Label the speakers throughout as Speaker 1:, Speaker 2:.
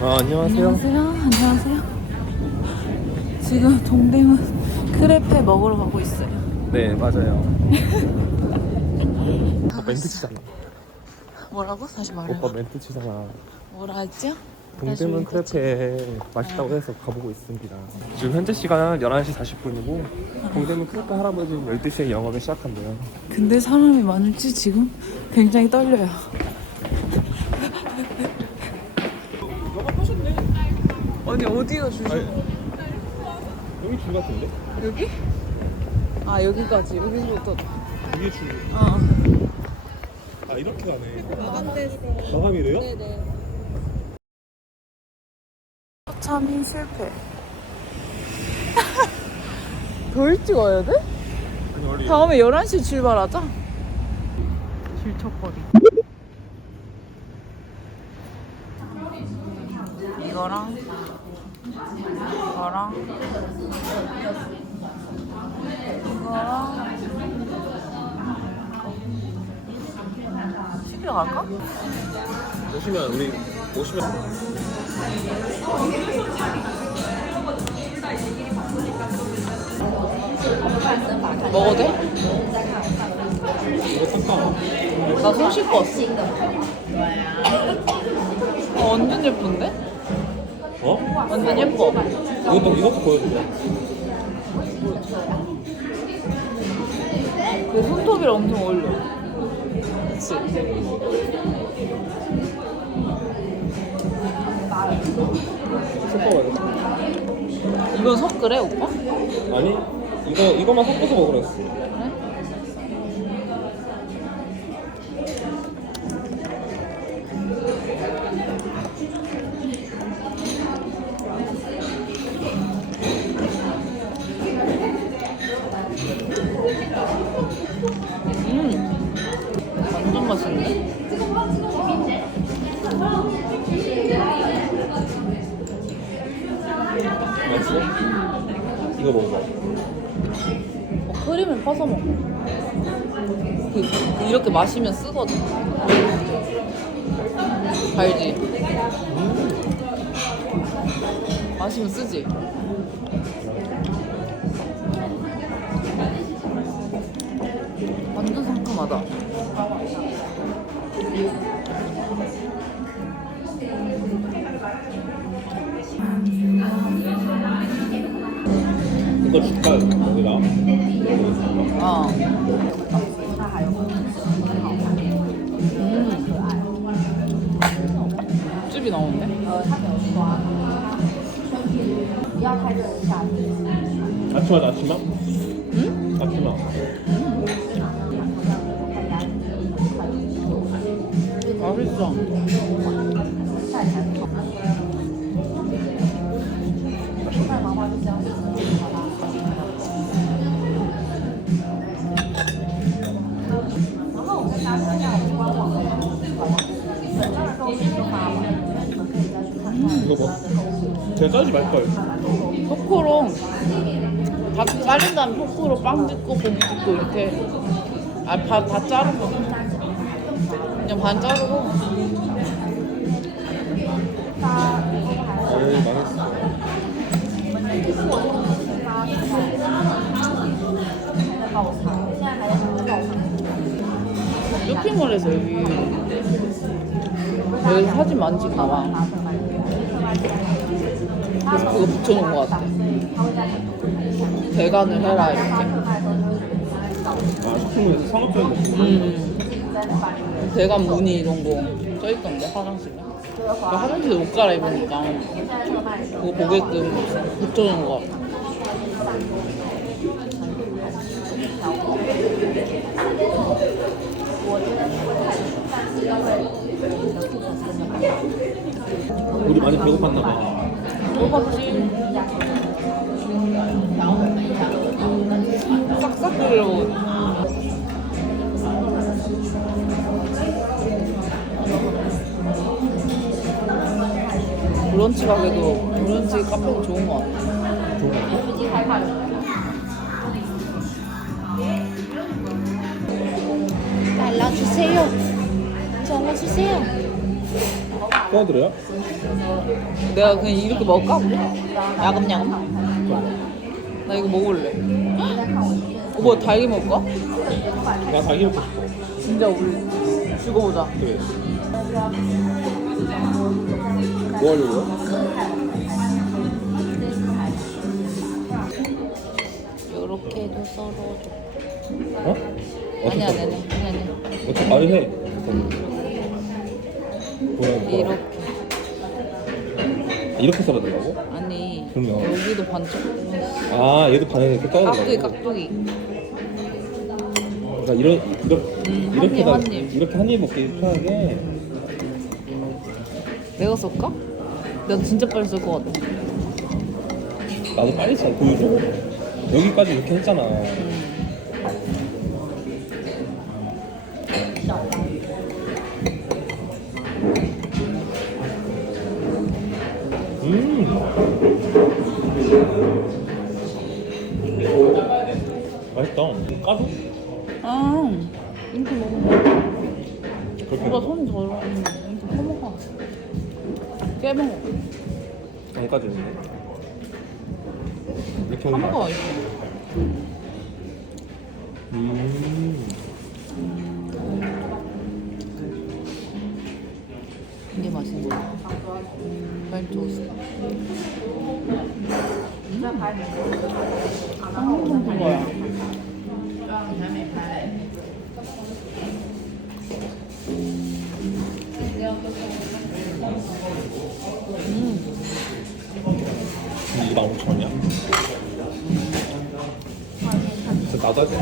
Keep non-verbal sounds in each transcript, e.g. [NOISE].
Speaker 1: 아, 안녕하세요.
Speaker 2: 안녕하세요. 안녕하세요. 지금 동대문 크레페 먹으러 가고 있어요.
Speaker 1: 네, 맞아요. [LAUGHS] 오빠 멘트 치잖아.
Speaker 2: 뭐라고? 다시 말해.
Speaker 1: 오빠 멘트 치잖아.
Speaker 2: 뭐라 했죠?
Speaker 1: 동대문 크레페 맛있다고 해서 가보고 있습니다. 지금 현재 시간은 11시 40분이고 동대문 크레페 할아버지는 12시에 영업을 시작한대요.
Speaker 2: 근데 사람이 많을지 지금 굉장히 떨려요. 아니 어디가 주소?
Speaker 1: 여기 줄 같은데?
Speaker 2: 여기? 아 여기까지 여기서부터.
Speaker 1: 이게 줄.
Speaker 2: 어.
Speaker 1: 아 이렇게 가네. 마감이래요?
Speaker 2: 네네. 참인 실패. 더 일찍 와야 돼?
Speaker 1: 아니 원래
Speaker 2: 다음에 11시 출발하자. 질척거리.
Speaker 1: 오시면 우리 오시면
Speaker 2: 먹어도 돼? 나손 씻고 왔어. 어, 완전 예쁜데?
Speaker 1: 어?
Speaker 2: 완전 예뻐.
Speaker 1: 이것도 이것도 보여줄래?
Speaker 2: 그 손톱이랑 엄청 어울려. 그치?
Speaker 1: 섞어봐요.
Speaker 2: 이건 섞으래, 오빠?
Speaker 1: 아니 이거 이거만 섞어서 먹으라 했어.
Speaker 2: 그래? 마시면 쓰거든. 알지? 마시면 쓰지? 완전 상큼하다.
Speaker 1: 이거 줄까 여 아침마 아침마? 뭐? 제가 자르지 말걸.
Speaker 2: 포크로 다 자른 다음에 포크로 빵 뜯고 고기 뜯고 이렇게 아다 자르고 그냥 반 자르고
Speaker 1: 에이 망했어.
Speaker 2: 쇼핑몰에서 여기 여기 사진 찍나 봐 그거 붙여놓은 것 같아 대관을 해라 이렇게
Speaker 1: 아 쇼핑몰에서 상업적인 거.
Speaker 2: 음 대관 무늬 이런 거 써있던데 화장실에 그 화장실에 옷 갈아입으니까 그거 보게끔 붙여놓은 것 같아
Speaker 1: 우리 많이 배고팠나 봐.
Speaker 2: 브런치 가게도 브런치 카페도 좋은 것 같아
Speaker 1: 좋은 거 같아.
Speaker 3: 来，捞 주세요. 정말 주세요.
Speaker 1: 꺼드려요?
Speaker 2: 내가 그냥 이렇게 먹을까? 야금야금. 나 이거 먹을래. 어, 뭐 달걀 먹을까?
Speaker 1: 나 자기 먹고 싶어.
Speaker 2: 진짜 우리 죽어보자.
Speaker 1: 그래. 뭐 하려고요?
Speaker 2: 요렇게도 썰어줘.
Speaker 1: 어?
Speaker 2: 아니 아니
Speaker 1: 어떻게
Speaker 2: 아니 아니 아니.
Speaker 1: 어떻게 말을 해?
Speaker 2: 이렇게.
Speaker 1: 이렇게 썰어야 된다고?
Speaker 2: 아니
Speaker 1: 그럼요.
Speaker 2: 여기도 반쪽.
Speaker 1: 아 얘도 반에 이렇게 떠야
Speaker 2: 깍두기? 깍두기.
Speaker 1: 그러니까 이런 이렇게
Speaker 2: 음,
Speaker 1: 이렇게 다
Speaker 2: 입, 한 입.
Speaker 1: 이렇게 한 입 먹기 편하게
Speaker 2: 내가 쏠까? 내가 진짜 빨리 쏠 것 같아.
Speaker 1: 나도 빨리 써 보여줘. 여기까지 이렇게 했잖아. 음. 까도?
Speaker 2: 아, 이렇게 먹으면 누가 손 저러 이렇게 퍼먹어. 깨먹어.
Speaker 1: 있는데? 이렇게
Speaker 2: 다
Speaker 1: 먹으면
Speaker 2: 먹어 이렇게.
Speaker 1: 1인당 5천원이야? 나도 할게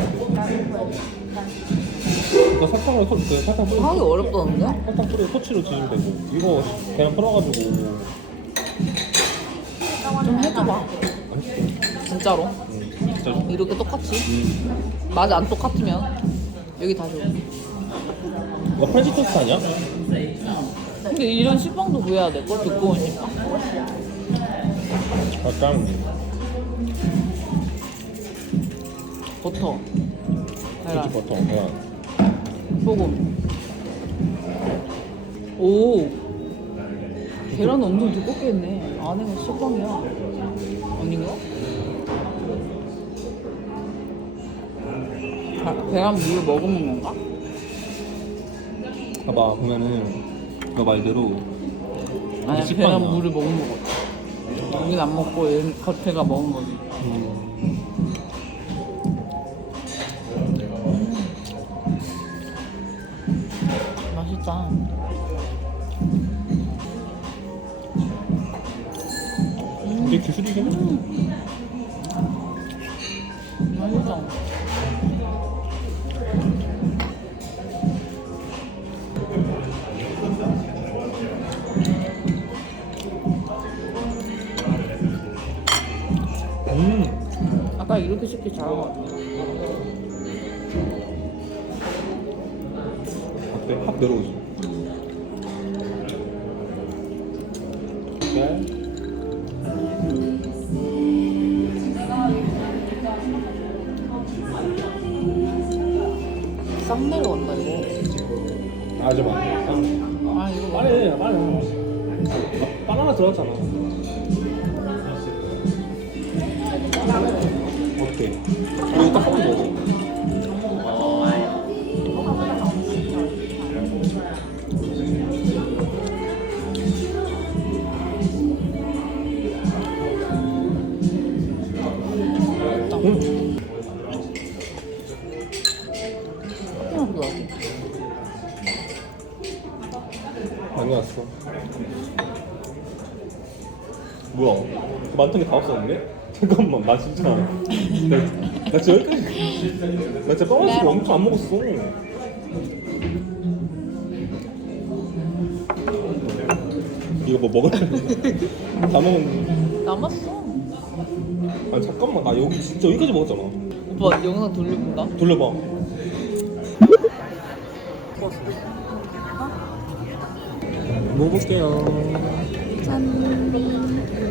Speaker 1: 나 사탕을 소, 그 사탕 뿌려
Speaker 2: 하기 어렵다는데?
Speaker 1: 사탕 뿌려 소치로 지면 되고. 이거 그냥 풀어가지고.
Speaker 2: 좀 해줘봐. 진짜로?
Speaker 1: 응, 진짜 좀
Speaker 2: 이렇게 똑같이?
Speaker 1: 음.
Speaker 2: 맛이 안 똑같으면. 여기 다시 오고
Speaker 1: 이거 프렌치 토스트 아니야?
Speaker 2: 근데 이런 식빵도 구해야 돼. 그걸 두꺼운 식빵
Speaker 1: 약간
Speaker 2: 버터.
Speaker 1: 치즈
Speaker 2: 계란.
Speaker 1: 버터 그냥
Speaker 2: 소금. 오. 계란 엄청 두껍게 했네. 안에가 식빵이야. 아닌가? 가- 계란 물 먹으면 건가?
Speaker 1: 봐봐 보면은 너 말대로
Speaker 2: 아니야
Speaker 1: 식빵이야.
Speaker 2: 계란 물을 먹는 거 같아. 여긴 안 먹고 얘 겉에가 먹은 거지.
Speaker 1: 음,
Speaker 2: 맛있다.
Speaker 1: 이게 기술이긴 해
Speaker 2: 시키 잘한 것 같아.
Speaker 1: 어때? 확 내려오지? 네.
Speaker 2: 싹 내려간다 이거.
Speaker 1: 아, 좀 아, 뭐야? 그 많던 게 다 없었는데? [LAUGHS] 잠깐만, 나 진짜. 나, 나 진짜 여기까지. 나 진짜 뻔한 엄청 안 먹었어. 이거 뭐 먹을래? [LAUGHS] 다 먹었는데.
Speaker 2: 남았어.
Speaker 1: 아 잠깐만, 나 여기 진짜 여기까지 먹었잖아.
Speaker 2: 오빠 영상 돌려본다.
Speaker 1: 돌려봐. 먹어볼게요.
Speaker 2: 짠.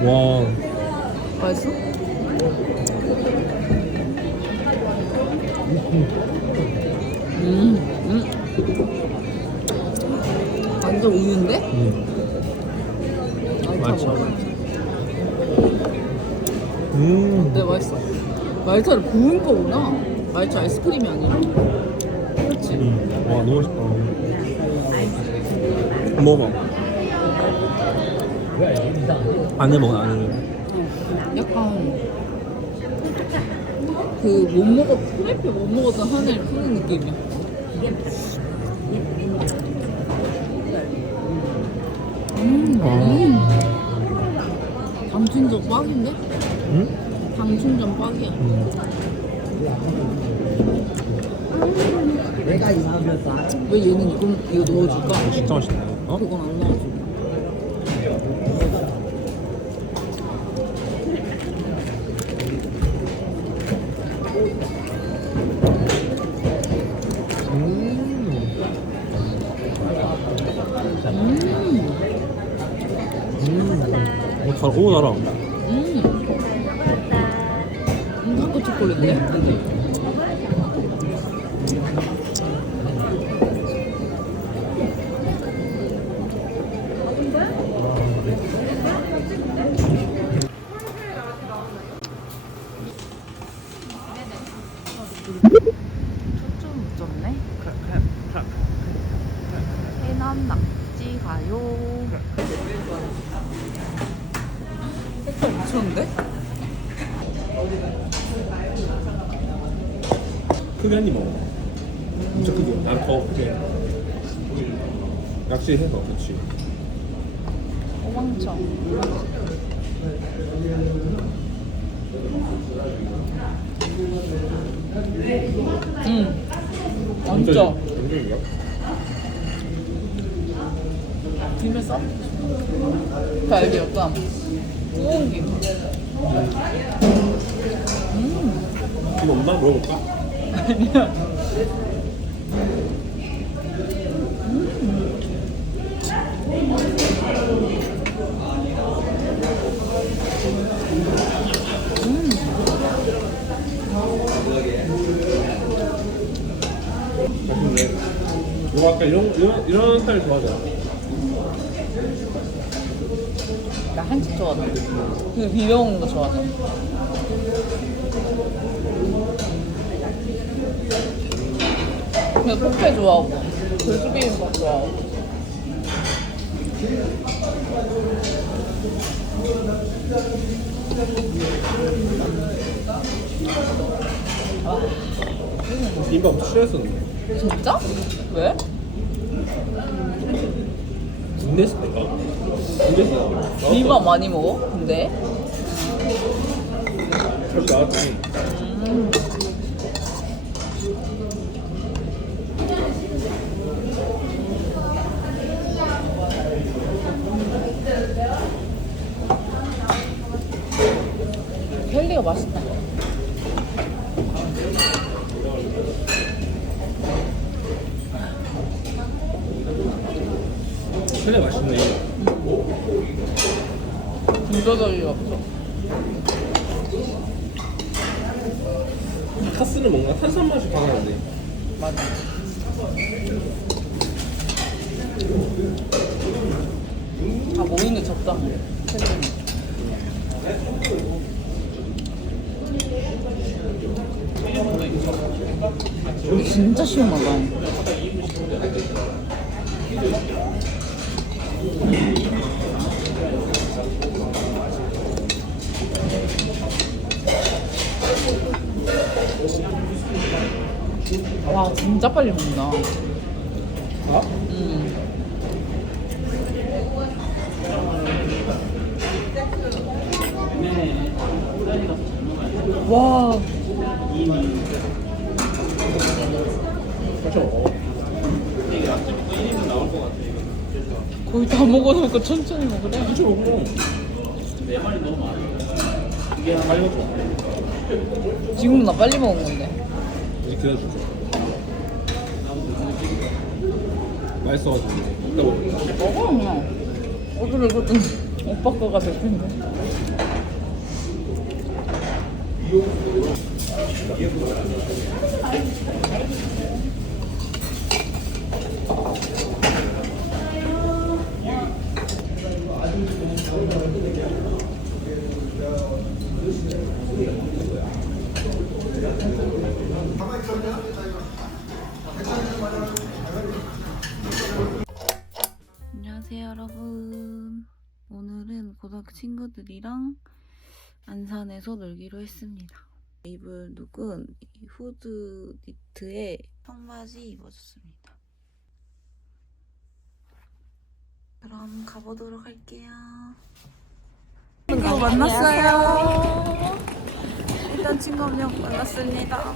Speaker 1: 와.
Speaker 2: 맛있어? 음, 음. 완전 우유인데?
Speaker 1: 음.
Speaker 2: 말차. 먹어.
Speaker 1: 음.
Speaker 2: 네 맛있어. 말차를 부은 거구나. 말차 아이스크림이 아니라. 그렇지.
Speaker 1: 음. 와 너무 맛있다. 먹어봐. 안에 먹어 안에.
Speaker 2: 약간 그 못 먹었 프레페 못 먹었던 하늘 푸는 느낌이야. 음, 음. 당춘전 빡인데?
Speaker 1: 응?
Speaker 2: 당춘전 빡이야. 왜 얘는 이거 이거 넣어줄까?
Speaker 1: 진짜 맛있네. 어?
Speaker 2: 그건 안 넣어
Speaker 1: 잘, 오, 달아.
Speaker 2: 음. 음, 아까 초콜릿인데? 초점 못 잡네? 해남 낙지 가요. 색깔 미쳤는데?
Speaker 1: 크게 한입 먹어. 진짜 크게. 난더 크게. 약시 해서, 그렇지.
Speaker 2: 호망청. 음.
Speaker 1: 완전인가?
Speaker 2: 김에 싸? 그 알지? 약간 구운 김. 음.
Speaker 1: 지금 없나? 물어볼까?
Speaker 2: 아니야.
Speaker 1: 이거 아까 이런, 이런, 이런 스타일 좋아하잖아.
Speaker 2: 나 한식 좋아하잖아. 그 비벼 먹는 거 좋아하잖아. 근데 포케 좋아하고, 돌수 비빔밥 좋아하고.
Speaker 1: 비빔밥 취했었는데.
Speaker 2: 진짜? 왜?
Speaker 1: 군대 있을 때가? 군대 있을 때.
Speaker 2: 비빔밥 많이 먹어? 근데?
Speaker 1: 자주 나왔더니.
Speaker 2: 음. 켈리가 맛있다.
Speaker 1: 그래 맛있네.
Speaker 2: 군더더기가 없어.
Speaker 1: 카스는 뭔가 탄산 맛이 강하네.
Speaker 2: 맞아. 다 모이는 적다. 진짜 시원하다. 와 진짜 빨리 먹는다.
Speaker 1: 아?
Speaker 2: 음. 와
Speaker 1: 그렇죠. 어.
Speaker 2: 거의 다 먹어놓고 천천히 먹으래.
Speaker 1: 그렇죠. 먹어. 네 마리 너무 많아. 이게 많이 먹어.
Speaker 2: 지금 나 빨리 먹은 건데.
Speaker 1: 이제 기다려줘. 맛있어가지고. 먹다 보니까.
Speaker 2: 먹어 그냥. 어디를 이거든 [LAUGHS] 오빠 거가 될 텐데.
Speaker 3: 안녕하세요 여러분. 오늘은 고등학교 친구들이랑 안산에서 놀기로 했습니다. 입을 이 후드 니트에 청바지 입어줬습니다. 그럼 가보도록 할게요. 친구 만났어요. 일단 친구 한명 만났습니다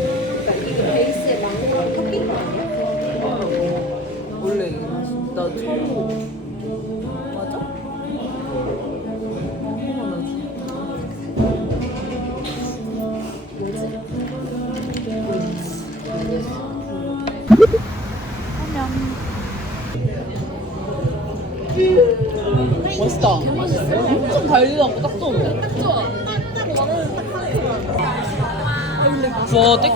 Speaker 3: 래이 맛이 나 처음 먹어. 맞아? 망고 맛 나지. 맛있다. 엄청 않고 딱 좋은데? 딱 좋아. 와, 땡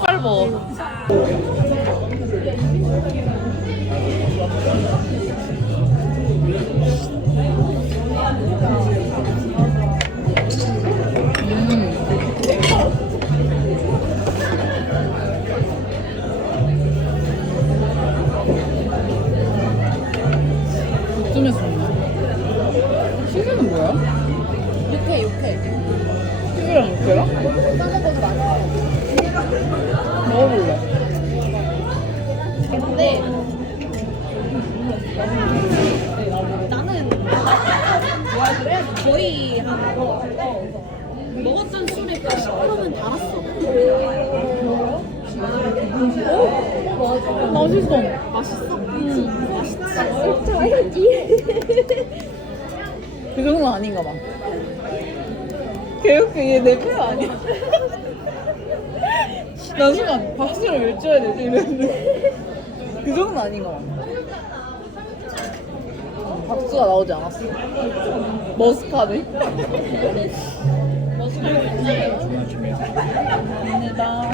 Speaker 2: 개웃겨, 얘내 편 아니야? 난 순간 박수를 왜 쳐야 되지? 이랬는데. 그 정도는 아닌가 봐. 박수가 나오지 않았어. 머스카드? 감사합니다.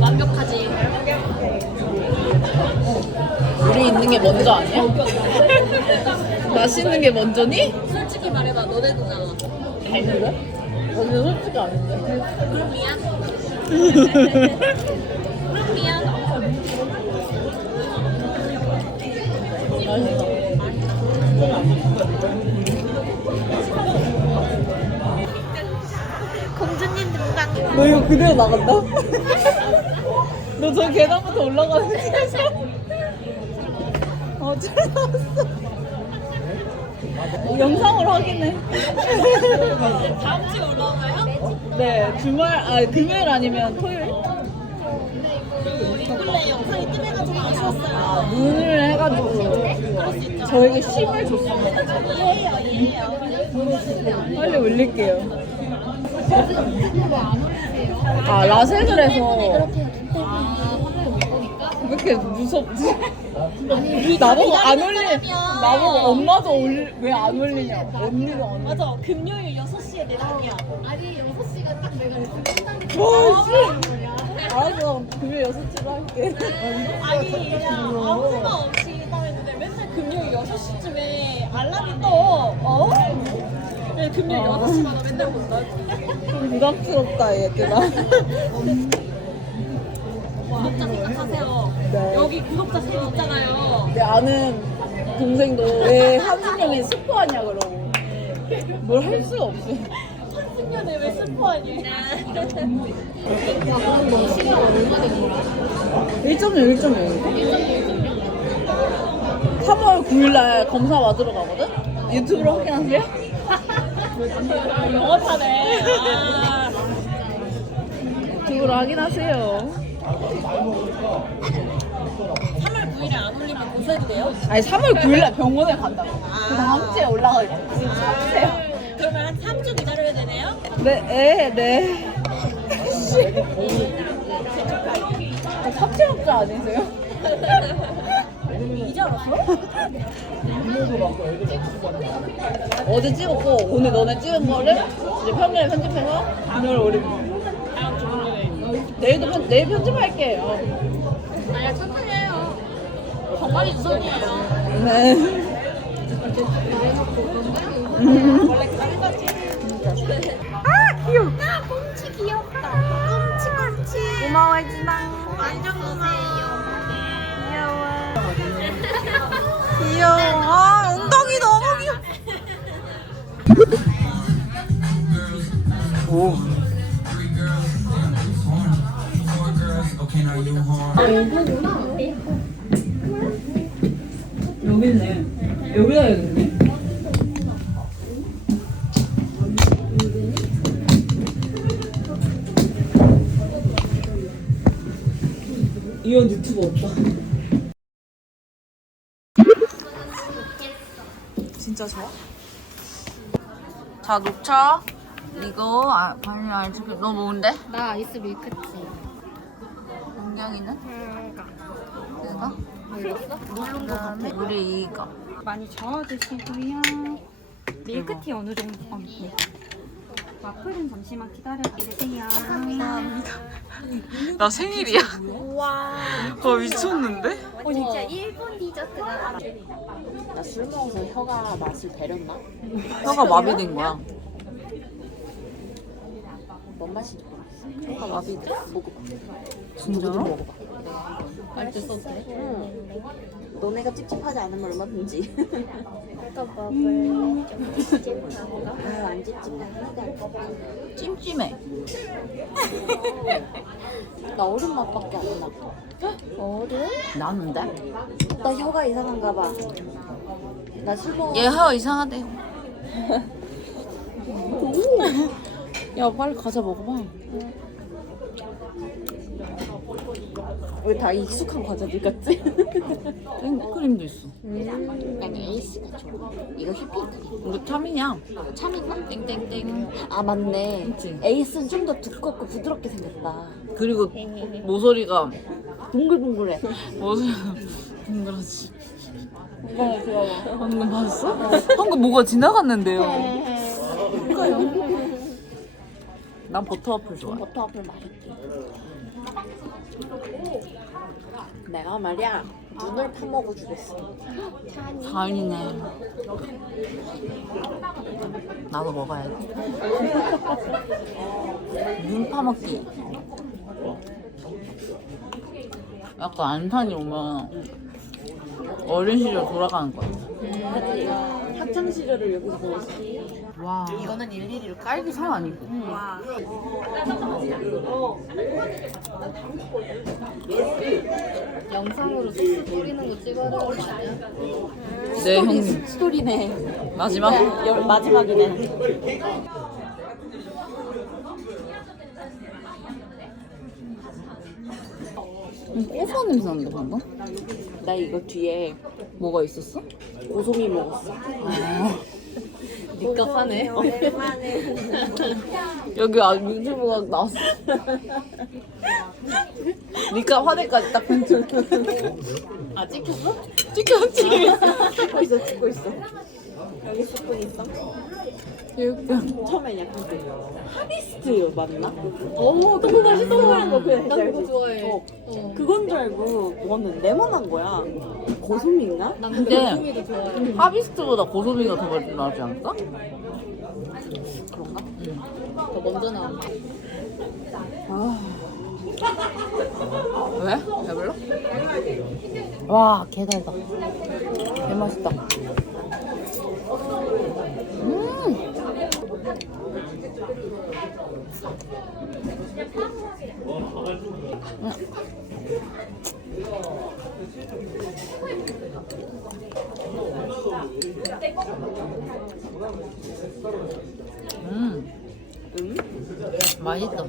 Speaker 4: 완벽하지.
Speaker 2: 우리 있는 게 먼저 아니야? 맛있는 게 먼저니?
Speaker 4: 솔직히 말해봐, 너네도잖아.
Speaker 2: 그래? 근데 솔직히 아닌데.
Speaker 4: 그럼 미안. [LAUGHS] 그럼 미안.
Speaker 2: 맛있어.
Speaker 4: 공주님 등장.
Speaker 2: 너 이거 그대로 나간다? [LAUGHS] 너 저 계단부터 올라가는 거지? [LAUGHS] 어, 잘 나왔어. 영상으로 확인해.
Speaker 4: 다음 주에 올라오나요?
Speaker 2: 네, 주말, 아, 금요일 아니면 토요일?
Speaker 4: 우리 근래 영상이 뜸해가지고 아쉬웠어요.
Speaker 2: 눈을 해가지고. 저에게 힘을 줬습니다.
Speaker 4: 이해해요, 이해해요.
Speaker 2: 빨리 올릴게요. 아, 라섹을해서 왜 이렇게 무섭지? 나보고 안 올리, 나보고 엄마도 올, 왜안 올리냐? 언니도 안 올리.
Speaker 4: 맞아, 금요일 6시에 내려오냐. 아니, 6시가 딱 내가
Speaker 2: 와, 씨. 알았어, 금요일 6시로 할게.
Speaker 4: 아니, 그냥 아무 생각 없이 딱 했는데 맨날 금요일 6시쯤에 알람이 떠. 어? 네, 금요일 6시마다 맨날 본다.
Speaker 2: 좀 부담스럽다, 얘들아. [LAUGHS] 네.
Speaker 4: 여기 구독자 수 있잖아요.
Speaker 2: 내 아는 동생도 왜 한승연이 스포하냐, 그러고. 뭘 할 수가 없어.
Speaker 4: 한승연에 왜 스포하니?
Speaker 2: 1.1, 1.1. 3월 9일날 검사 받으러 가거든? 유튜브로 확인하세요? [LAUGHS]
Speaker 4: 영어 타네. 아.
Speaker 2: 그 유튜브로 확인하세요.
Speaker 4: 3월 9일에 안 올리면 고소해도 돼요?
Speaker 2: 아니 3월 9일날 병원에 간다고. 그 다음 주에. 지금 참으세요.
Speaker 4: 그러면 한 3주 기다려야 되네요?
Speaker 2: 네, 네, 네. 삭제업자 아니세요?
Speaker 4: 이제 알았어?
Speaker 2: 어제 찍었고 오늘 너네 찍은 거를 이제 평일에 편집해서 오늘 올리고 내일도 편, 내일 편집할게요.
Speaker 4: 해요 건강이 우선이에요
Speaker 2: 네.
Speaker 3: 꽁치 귀엽다. 꽁치 꽁치. 고마워 해진아. 완전 고마워. 귀여워. 귀여워. 아 엉덩이 너무 귀여워.
Speaker 2: 여기 있네. 여기다 해야겠네. 이건 유튜브 없다. 진짜 좋아? 자, 녹차. 이거 아, 바닐라 아이스크림 너 뭔데?
Speaker 3: 나 아이스 밀크티.
Speaker 2: 은경이는? 내가?
Speaker 3: 몰랐 어?
Speaker 2: 그다음에 우리 이거.
Speaker 3: 많이 저어 드시고요. 밀크티 어느 정도? 어, 네. 와플은 잠시만 기다려 주세요. 감사합니다.
Speaker 2: 나 생일이야. 와. 와 미쳤는데?
Speaker 3: 어, 진짜 일본 디저트가
Speaker 2: 나 술 먹어서 혀가 맛을 배렸나? 혀가 마비된 거야. 뭔 맛인 혀가 마비돼? 먹어봐. 진짜로? 먹어봐.
Speaker 5: 알뜰 썼대. 너네가 찝찝하지 않으면 얼마든지.
Speaker 3: 아까? [LAUGHS]
Speaker 5: 아유, 안 찝찝해.
Speaker 2: 찜찜해. [LAUGHS]
Speaker 5: 나 얼음 맛밖에 안 나.
Speaker 3: 얼음?
Speaker 2: 나는데?
Speaker 5: 나 혀가 이상한가 봐. 나술 먹어.
Speaker 2: 얘혀 이상하대요. [LAUGHS] 야 빨리 과자 먹어봐.
Speaker 5: 왜 다 익숙한 과자들 같지? [LAUGHS]
Speaker 2: 생크림도 있어.
Speaker 5: 아니, 에이스가 좋아. 이거 휘핑크림.
Speaker 2: 이거 참이냐?
Speaker 5: 참인가?
Speaker 2: 땡땡땡.
Speaker 5: 아, 맞네.
Speaker 2: 그치?
Speaker 5: 에이스는 좀 더 두껍고 부드럽게 생겼다.
Speaker 2: 그리고 모서리가
Speaker 5: 동글동글해.
Speaker 2: 모서리 동그랗지. 방금 봤어? 방금 뭐가 지나갔는데요. [LAUGHS] 난 버터 와플 좋아해.
Speaker 5: 버터 와플 맛있지. 내가 말이야, 눈을 파먹어 주겠어.
Speaker 2: 다행이네. 나도 먹어야지. 눈 파먹기. 약간 안산이 오면 어린 시절 돌아가는 거야.
Speaker 5: 학창 시절을 여기서 보냈어.
Speaker 2: 와. 이거는 일일이 깔기 상 아니고.
Speaker 3: 영상으로 소스 뿌리는 거 찍어야 되는 거 아니야?
Speaker 2: 네, 형님.
Speaker 5: 스토리네.
Speaker 2: 마지막.
Speaker 5: 열, 마지막이네.
Speaker 2: 음, 고소한 냄새 나는데, 방금?
Speaker 5: 나 이거 뒤에
Speaker 2: 뭐가 있었어?
Speaker 5: 고소미 먹었어.
Speaker 3: 니값 하네.
Speaker 2: 여기 아, 유튜브가 나왔어. 니가 화내까지 딱 편집.
Speaker 5: 아 찍혔어?
Speaker 2: 찍혔지?
Speaker 5: 찍고 있어, 찍고 있어. 여기 스푼 있어?
Speaker 2: 개웃겨.
Speaker 5: 처음엔 약간 그 하비스트 맞나? 어, 너무 맛있어 보이는 거 그냥
Speaker 3: 나 그거 좋아해.
Speaker 5: 어,
Speaker 3: 어.
Speaker 5: 그건 줄 알고 먹었는데 레몬한 거야. 고소미인가?
Speaker 3: 난
Speaker 2: 근데-
Speaker 3: 근데 고소미도 좋아해.
Speaker 2: 하비스트보다 고소미가 더 나지 않을까?
Speaker 5: 그런가?
Speaker 3: 더 먼저 나온 거.
Speaker 2: 왜? 배불러? 와, 개달다. 개 맛있다. 음.
Speaker 5: 응?
Speaker 2: 맛있다.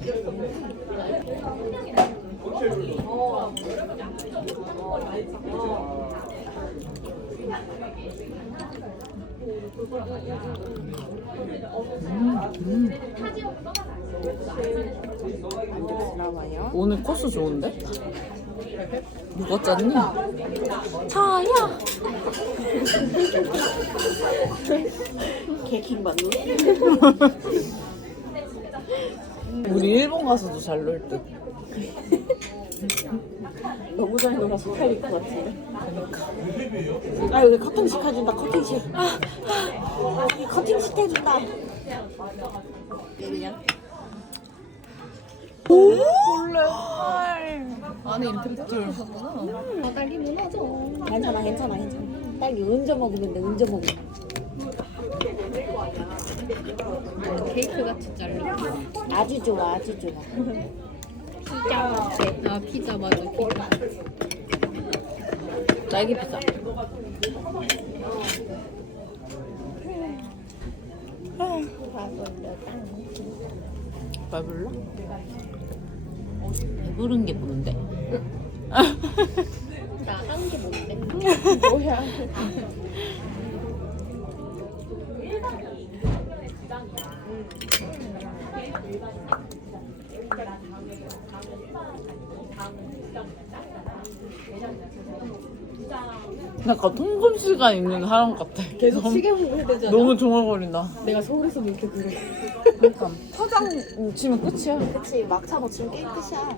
Speaker 2: 오늘 코스 좋은데? 누가 짰니? 차야. [LAUGHS]
Speaker 5: 개킹 받는. [LAUGHS]
Speaker 2: 우리 일본 가서도 잘 놀 듯. [LAUGHS]
Speaker 5: 너무 잘 놀아서 탈릴 것 같은데. 그러니까. 아 여기 커팅식 해준다 커팅식. 아, 아 커팅식 해준다. 그냥.
Speaker 2: 원래 헐. 안에 임팩트를 하구나.
Speaker 5: 괜찮아 괜찮아 괜찮아. 딸기 은저 먹으면 돼 은저 먹으면.
Speaker 6: 케이크 같이 잘려.
Speaker 5: 아주 좋아 아주 좋아.
Speaker 6: 아 피자 맞아 피자.
Speaker 2: 딸기 피자. 배불러? 배부른 게 뭔데?
Speaker 6: 나간 게 뭔데?
Speaker 2: 뭐야? 약간 통금 시간 있는 사람 같아.
Speaker 5: 계속 시계 보고 해야 되잖아.
Speaker 2: 너무 중얼거린다.
Speaker 5: 내가 서울에서 이렇게 그래.
Speaker 2: 그러니까 포장 치면 끝이야.
Speaker 5: 그치 막차 놓치면 게임 끝이야.